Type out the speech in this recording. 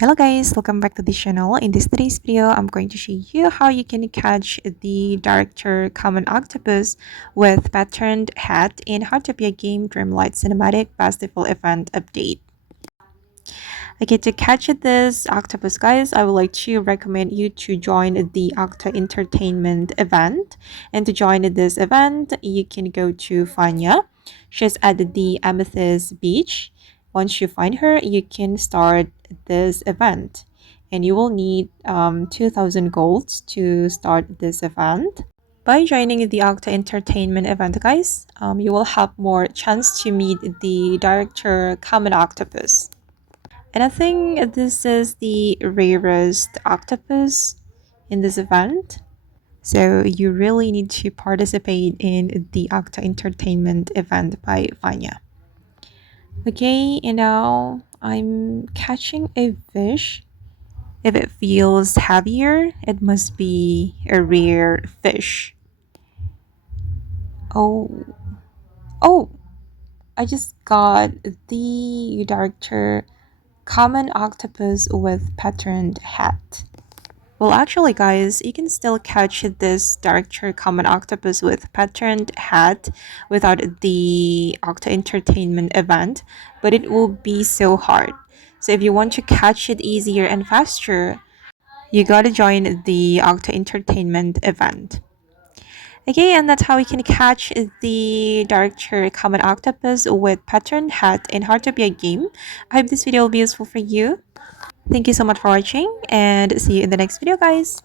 Hello guys, welcome back to the channel. In this today's video, I'm going to show you how you can catch the Director Common Octopus with patterned hat in Heartopia game Dreamlight Cinematic Festival Event Update. Okay, to catch this octopus guys, I would like to recommend you to join the Octa Entertainment event. And to join this event, you can go to Fanya. She's at the Amethyst Beach. Once you find her, you can start this event. And you will need 2,000 golds to start this event. By joining the Octa Entertainment event, guys, you will have more chance to meet the Director Common Octopus. And I think this is the rarest octopus in this event. So you really need to participate in the Octa Entertainment event by Vanya. Okay, and now I'm catching a fish. If it feels heavier, it must be a rare fish. Oh, oh, I just got the Director Common Octopus with patterned hat. Well, actually, guys, you can still catch this Director Common Octopus with patterned hat without the Octa Entertainment event, but it will be so hard. So if you want to catch it easier and faster, you gotta join the Octa Entertainment event. Okay, and that's how we can catch the Director Common Octopus with patterned hat in Heartopia game. I hope this video will be useful for you. Thank you so much for watching and see you in the next video, guys.